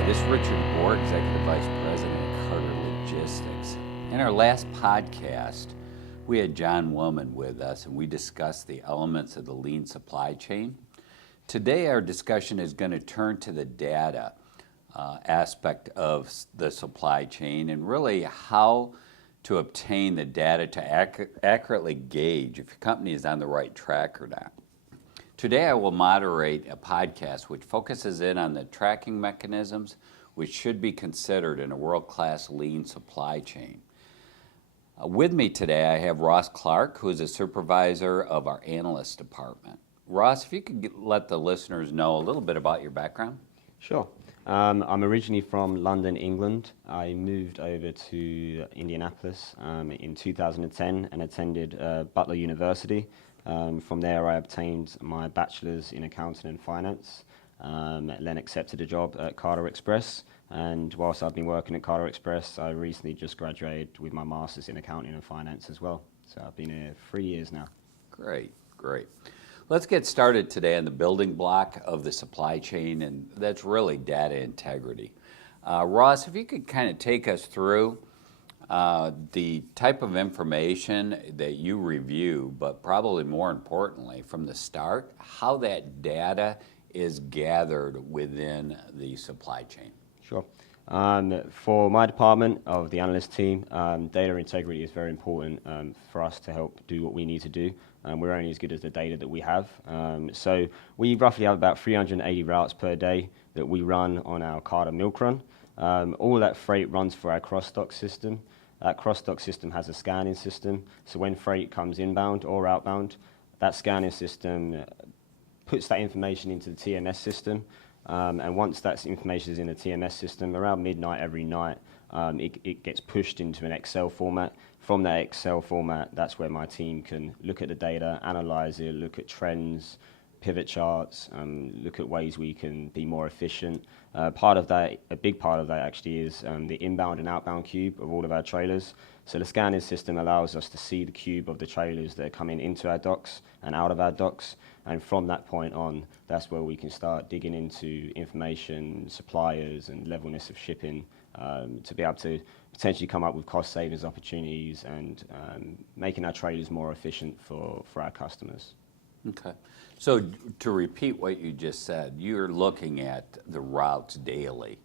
Hi, this is Richard Bohr, Executive Vice President of Carter Logistics. In our last podcast, we had John Woolman with us and we discussed the elements of the lean supply chain. Today our discussion is going to turn to the data aspect of the supply chain and really how to obtain the data to accurately gauge if your company is on the right track or not. Today I will moderate a podcast which focuses in on the tracking mechanisms which should be considered in a world-class lean supply chain. With me today I have Ross Clark, who is a supervisor of our analyst department. Ross, if you could let the listeners know a little bit about your background. Sure. I'm originally from London, England. I moved over to Indianapolis in 2010 and attended Butler University. From there, I obtained my bachelor's in accounting and finance, then accepted a job at Carter Express. And whilst I've been working at Carter Express, I recently just graduated with my master's in accounting and finance as well. So I've been here 3 years now. Great, great. Let's get started today on the building block of the supply chain, and that's really data integrity. Ross, if you could kind of take us through the type of information that you review, but probably more importantly from the start, how that data is gathered within the supply chain. Sure. For my department of the analyst team, data integrity is very important for us to help do what we need to do. We're only as good as the data that we have. So we roughly have about 380 routes per day that we run on our Carter Milk Run. All that freight runs for our cross-dock system. That cross-dock system has a scanning system. So when freight comes inbound or outbound, that scanning system puts that information into the TMS system. And once that information is in the TMS system, around midnight every night, it gets pushed into an Excel format. From that Excel format, that's where my team can look at the data, analyze it, look at trends, pivot charts, look at ways we can be more efficient. Part of that, a big part of that actually is the inbound and outbound cube of all of our trailers. So the scanning system allows us to see the cube of the trailers that are coming into our docks and out of our docks. And from that point on, that's where we can start digging into information, suppliers, and levelness of shipping to be able to potentially come up with cost savings opportunities and making our trailers more efficient for our customers. Okay. So to repeat what you just said, you're looking at the routes daily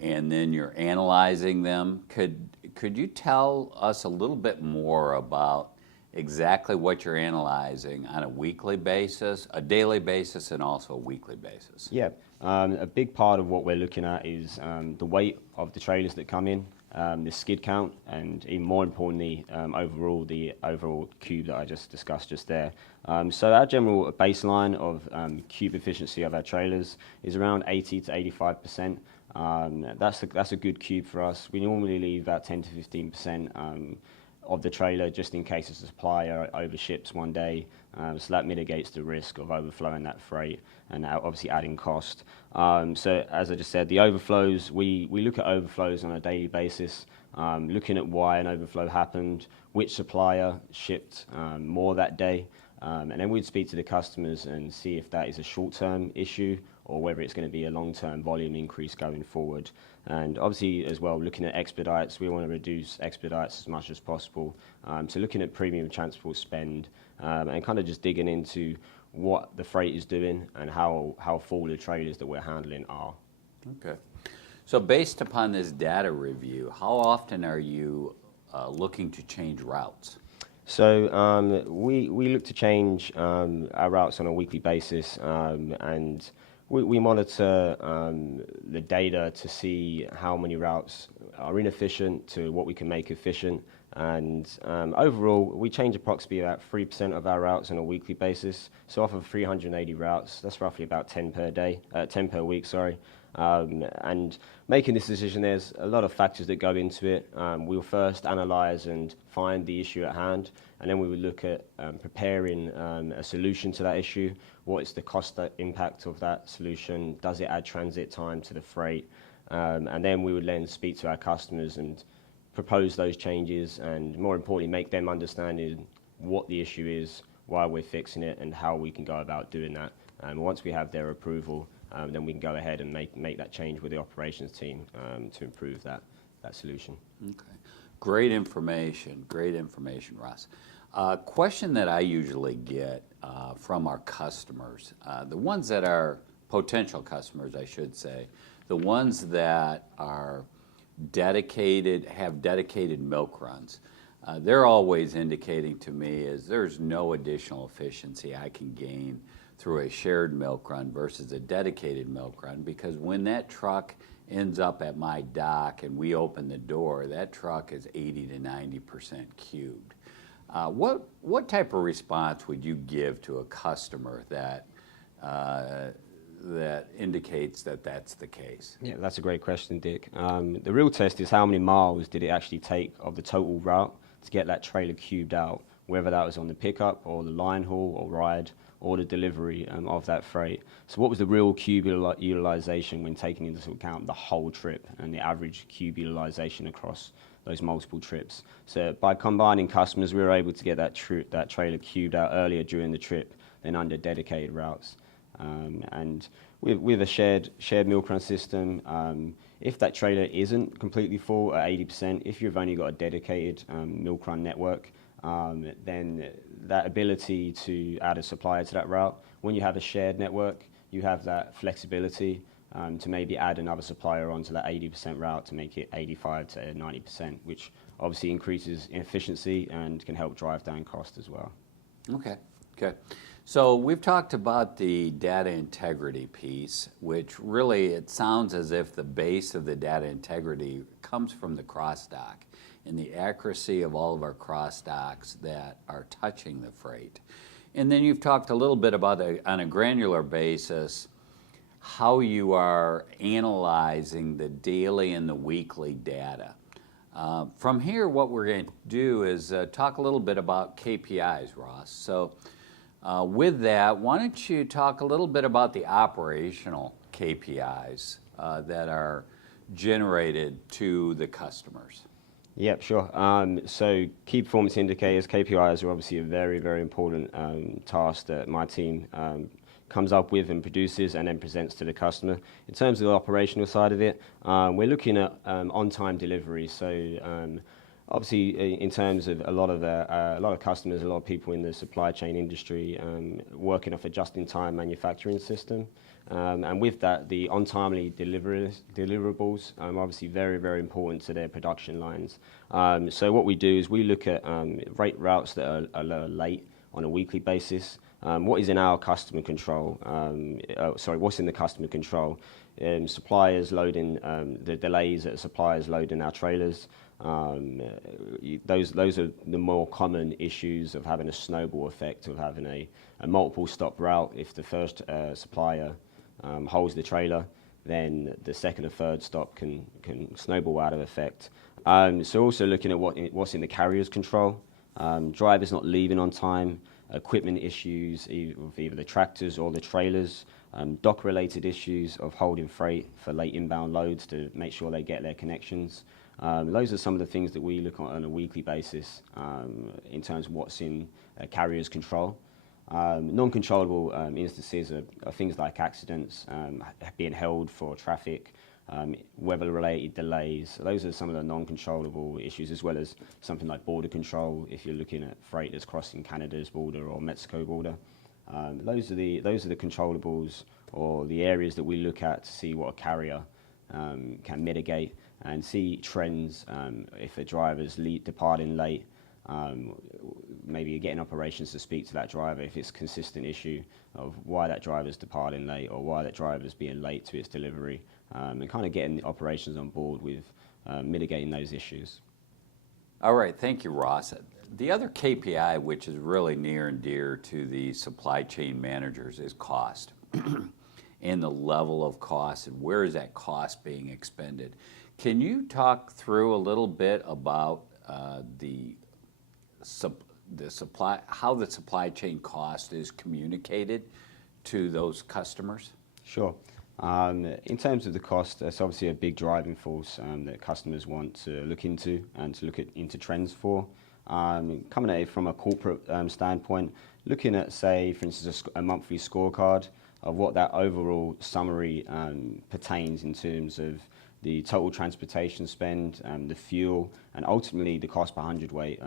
and then you're analyzing them. Could you tell us a little bit more about exactly what you're analyzing on a weekly basis, a daily basis, and also a weekly basis? Yeah, a big part of what we're looking at is the weight of the trailers that come in, the skid count, and even more importantly, the overall cube that I just discussed just there. So our general baseline of cube efficiency of our trailers is around 80 to 85%. That's a good cube for us. We normally leave about 10 to 15% of the trailer just in case a supplier overships one day, so that mitigates the risk of overflowing that freight and obviously adding cost. So as I just said, the overflows, we look at overflows on a daily basis, looking at why an overflow happened, which supplier shipped more that day, and then we'd speak to the customers and see if that is a short-term issue or whether it's going to be a long-term volume increase going forward. And obviously as well, looking at expedites, we want to reduce expedites as much as possible. So looking at premium transport spend and kind of just digging into what the freight is doing and how full the trailers that we're handling are. Okay. So based upon this data review, how often are you looking to change routes? So we look to change our routes on a weekly basis, and we monitor the data to see how many routes are inefficient to what we can make efficient. And overall, we change approximately about 3% of our routes on a weekly basis. So off of 380 routes, that's roughly about 10 per week, sorry. And making this decision, there's a lot of factors that go into it. We'll first analyze and find the issue at hand, and then we would look at preparing a solution to that issue. What is the cost impact of that solution? Does it add transit time to the freight? And then we would then speak to our customers and propose those changes, and more importantly, make them understand what the issue is, why we're fixing it, and how we can go about doing that. And once we have their approval, then we can go ahead and make that change with the operations team to improve that solution. Okay. Great information, Ross. Question that I usually get from our customers, the ones that are potential customers, I should say, the ones that are dedicated, have dedicated milk runs, they're always indicating to me is there's no additional efficiency I can gain through a shared milk run versus a dedicated milk run, because when that truck ends up at my dock and we open the door, that truck is 80 to 90% cubed. What type of response would you give to a customer that indicates that that's the case? Yeah, that's a great question, Dick. The real test is how many miles did it actually take of the total route to get that trailer cubed out, whether that was on the pickup or the line haul or ride or the delivery of that freight. So what was the real cube utilization when taking into account the whole trip and the average cube utilization across those multiple trips? So by combining customers, we were able to get that trailer cubed out earlier during the trip than under dedicated routes. And with a shared milk run system, if that trailer isn't completely full at 80%, if you've only got a dedicated milk run network, then that ability to add a supplier to that route, when you have a shared network, you have that flexibility to maybe add another supplier onto that 80% route to make it 85 to 90%, which obviously increases efficiency and can help drive down cost as well. Okay, good. So we've talked about the data integrity piece, which really it sounds as if the base of the data integrity comes from the cross-dock and the accuracy of all of our cross-docks that are touching the freight. And then you've talked a little bit about, on a granular basis, how you are analyzing the daily and the weekly data. From here, what we're going to do is talk a little bit about KPIs, Ross. So with that, why don't you talk a little bit about the operational KPIs that are generated to the customers? Yep, sure. So key performance indicators, KPIs, are obviously a very, very important task that my team comes up with and produces and then presents to the customer. In terms of the operational side of it, we're looking at on-time delivery. So obviously, in terms of a lot of customers, a lot of people in the supply chain industry working off a just-in-time manufacturing system. And with that, the on-timely deliverables are obviously very, very important to their production lines. So what we do is we look at rate routes that are late on a weekly basis. What is in our customer control? What's in the customer control? Suppliers loading, the delays that suppliers loading our trailers. Those are the more common issues of having a snowball effect, of having a multiple stop route. If the first supplier holds the trailer, then the second or third stop can snowball out of effect. So also looking at what's in the carrier's control. Drivers not leaving on time, equipment issues with either the tractors or the trailers, dock-related issues of holding freight for late inbound loads to make sure they get their connections. Those are some of the things that we look at on a weekly basis in terms of what's in a carrier's control. Non-controllable instances are things like accidents, being held for traffic, weather-related delays. Those are some of the non-controllable issues, as well as something like border control, if you're looking at freight that's crossing Canada's border or Mexico border. Those are the controllables, or the areas that we look at to see what a carrier can mitigate and see trends. If a driver's departing late, maybe getting operations to speak to that driver if it's a consistent issue of why that driver's departing late or why that driver's being late to its delivery, and kind of getting the operations on board with mitigating those issues. All right, thank you, Ross. The other KPI, which is really near and dear to the supply chain managers, is cost and the level of cost and where is that cost being expended. Can you talk through a little bit about how the supply chain cost is communicated to those customers? Sure. In terms of the cost, that's obviously a big driving force that customers want to look into and to look into trends for. Coming at it from a corporate standpoint, looking at, say, for instance, a monthly scorecard, of what that overall summary pertains in terms of the total transportation spend, the fuel, and ultimately the cost per hundredweight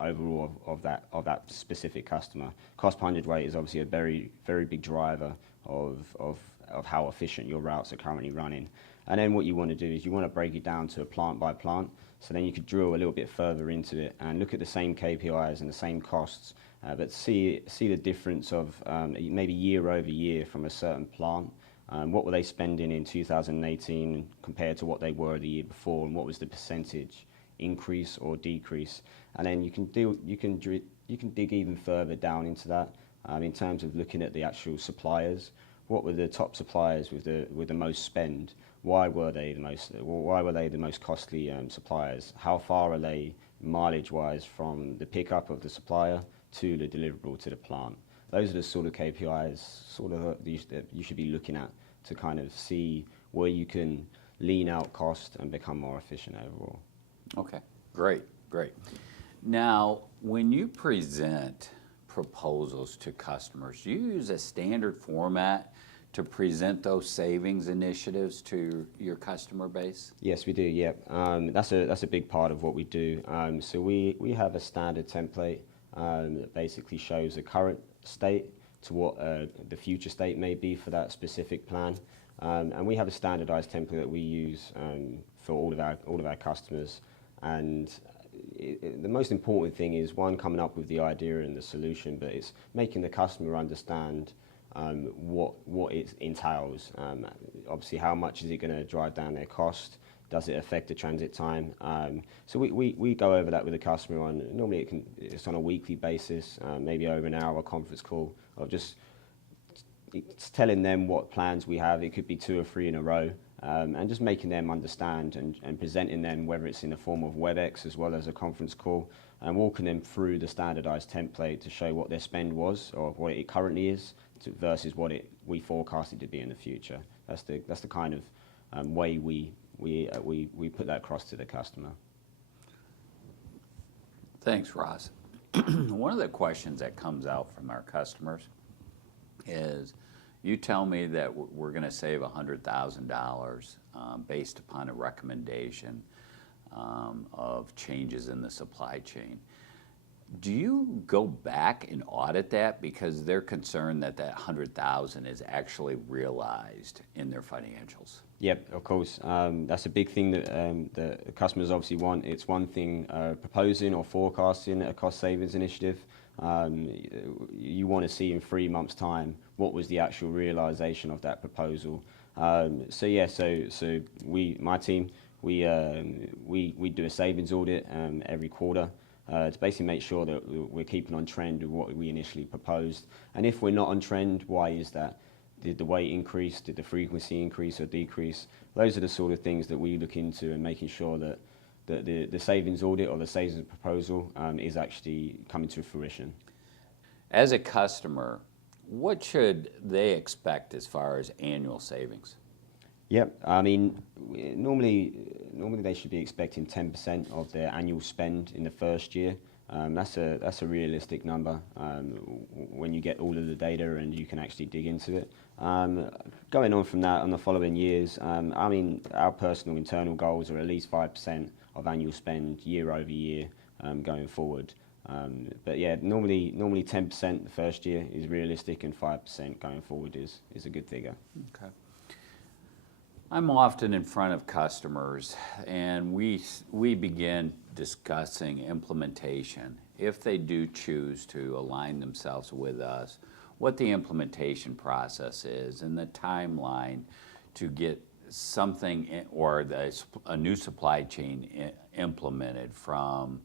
overall of that specific customer. Cost per hundredweight is obviously a very, very big driver of how efficient your routes are currently running. And then what you want to do is you want to break it down to a plant by plant, so then you could drill a little bit further into it and look at the same KPIs and the same costs, but see the difference of maybe year over year from a certain plant. What were they spending in 2018 compared to what they were the year before, and what was the percentage increase or decrease? And then you can dig even further down into that in terms of looking at the actual suppliers. What were the top suppliers with the most spend? Why were they the most costly suppliers? How far are they mileage-wise from the pickup of the supplier to the deliverable to the plant? Those are the sort of KPIs that you should be looking at to kind of see where you can lean out cost and become more efficient overall. Okay, great. Now, when you present proposals to customers, do you use a standard format to present those savings initiatives to your customer base? Yes, we do. Yep, that's a big part of what we do. So we have a standard template that basically shows the current state to what the future state may be for that specific plan, and we have a standardized template that we use for all of our customers. And the most important thing is, one, coming up with the idea and the solution, but it's making the customer understand what it entails. Obviously, how much is it going to drive down their cost? Does it affect the transit time? So we go over that with the customer normally it's on a weekly basis, maybe over an hour conference call, of just it's telling them what plans we have. It could be 2 or 3 in a row, and just making them understand and presenting them, whether it's in the form of WebEx as well as a conference call, and walking them through the standardized template to show what their spend was or what it currently is versus what we forecasted to be in the future. That's the kind of way we put that across to the customer. Thanks, Ross. One of the questions that comes out from our customers is, you tell me that we're going to save $100,000 based upon a recommendation of changes in the supply chain. Do you go back and audit that, because they're concerned that that $100,000 is actually realized in their financials? Yep, of course. That's a big thing that the customers obviously want. It's one thing proposing or forecasting a cost savings initiative. You want to see in 3 months' time what was the actual realization of that proposal. So my team, we do a savings audit every quarter to basically make sure that we're keeping on trend with what we initially proposed. And if we're not on trend, why is that? Did the weight increase? Did the frequency increase or decrease? Those are the sort of things that we look into, and making sure that the savings audit or the savings proposal is actually coming to fruition. As a customer, what should they expect as far as annual savings? Yep, I mean, normally they should be expecting 10% of their annual spend in the first year. That's a realistic number when you get all of the data and you can actually dig into it. Going on from that, on the following years, I mean, our personal internal goals are at least 5% of annual spend year over year going forward. But yeah, normally 10% the first year is realistic, and 5% going forward is a good figure. Okay. I'm often in front of customers, and we begin discussing implementation. If they do choose to align themselves with us, what the implementation process is and the timeline to get something or a new supply chain implemented from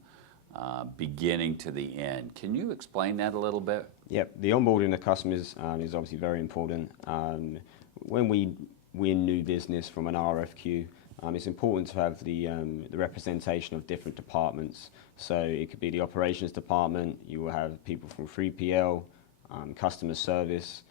beginning to the end. Can you explain that a little bit? Yep, the onboarding of customers is obviously very important. When we win new business from an RFQ, it's important to have the representation of different departments. So it could be the operations department, you will have people from 3PL, customer service,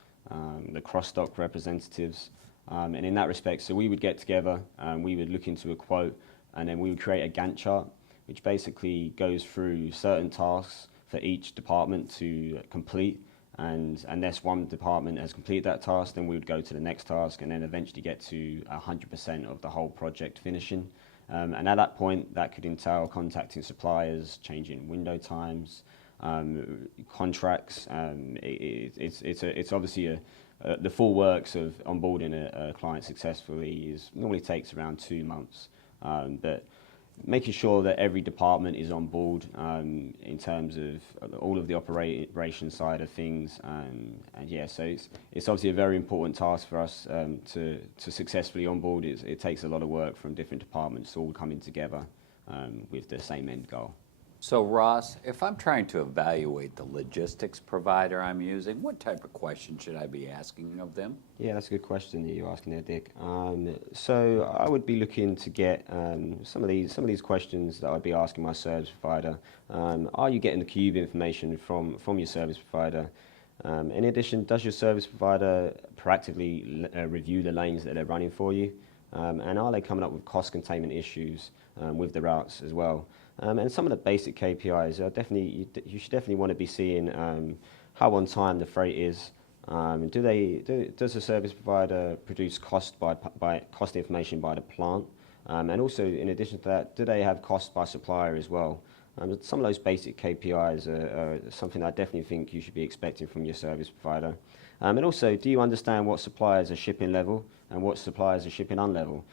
the cross-dock representatives. And in that respect, so we would get together, we would look into a quote, and then we would create a Gantt chart, which basically goes through certain tasks for each department to complete. And unless one department has completed that task, then we would go to the next task and then eventually get to 100% of the whole project finishing. And at that point, that could entail contacting suppliers, changing window times, contracts. It's obviously the full works of onboarding a client successfully normally takes around 2 months. But making sure that every department is on board in terms of all of the operation side of things, and yeah, so it's obviously a very important task for us to successfully onboard. It takes a lot of work from different departments all coming together with the same end goal. So Ross, if I'm trying to evaluate the logistics provider I'm using, what type of questions should I be asking of them? Yeah, that's a good question that you're asking there, Dick. So I would be looking to get some of these questions that I'd be asking my service provider. Are you getting the cube information from your service provider? In addition, does your service provider proactively review the lanes that they're running for you? And are they coming up with cost containment issues with the routes as well? And some of the basic KPIs are you should definitely want to be seeing how on time the freight is. Does the service provider produce cost information by the plant? And also, in addition to that, do they have cost by supplier as well? Some of those basic KPIs are something I definitely think you should be expecting from your service provider. And also, do you understand what suppliers are shipping level and what suppliers are shipping unlevel?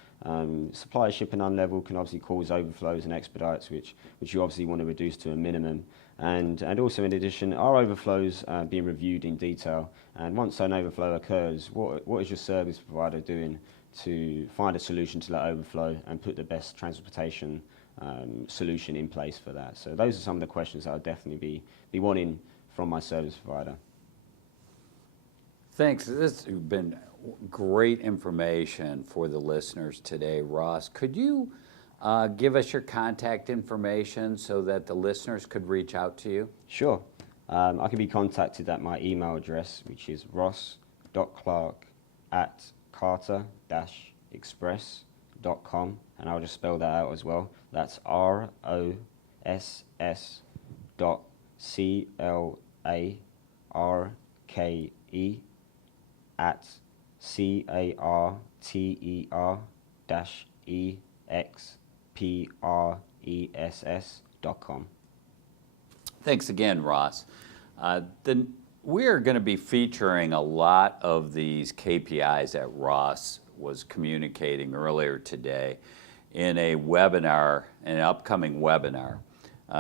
Supplier shipping unlevel can obviously cause overflows and expedites, which you obviously want to reduce to a minimum. And also, in addition, are overflows being reviewed in detail? And once an overflow occurs, what is your service provider doing to find a solution to that overflow and put the best transportation solution in place for that? So those are some of the questions that I'll definitely be wanting from my service provider. Thanks. This has been great information for the listeners today, Ross. Could you give us your contact information so that the listeners could reach out to you? Sure. I can be contacted at my email address, which is ross.clark@carter-express.com, and I'll just spell that out as well. That's ROSS.CLARK@CARTEREXPRESS.com. Thanks again, Ross. We're going to be featuring a lot of these KPIs that Ross was communicating earlier today in a webinar, an upcoming webinar.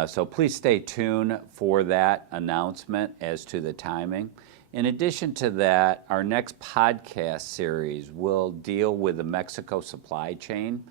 So please stay tuned for that announcement as to the timing. In addition to that, our next podcast series will deal with the Mexico supply chain.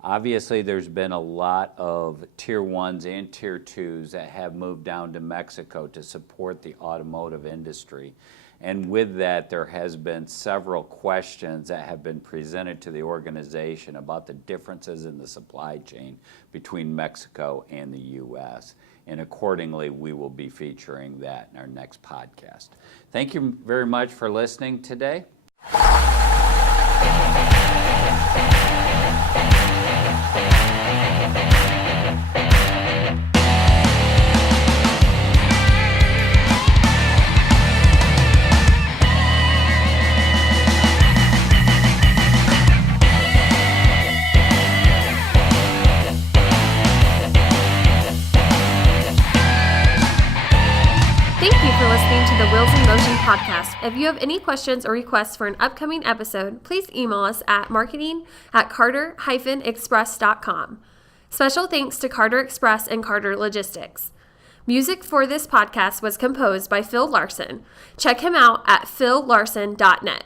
Obviously, there's been a lot of Tier 1s and Tier 2s that have moved down to Mexico to support the automotive industry. And with that, there has been several questions that have been presented to the organization about the differences in the supply chain between Mexico and the U.S. And accordingly, we will be featuring that in our next podcast. Thank you very much for listening today. Listening to the Wheels in Motion podcast. If you have any questions or requests for an upcoming episode, please email us at marketing@carter-express.com. Special thanks to Carter Express and Carter Logistics. Music for this podcast was composed by Phil Larson. Check him out at phillarson.net.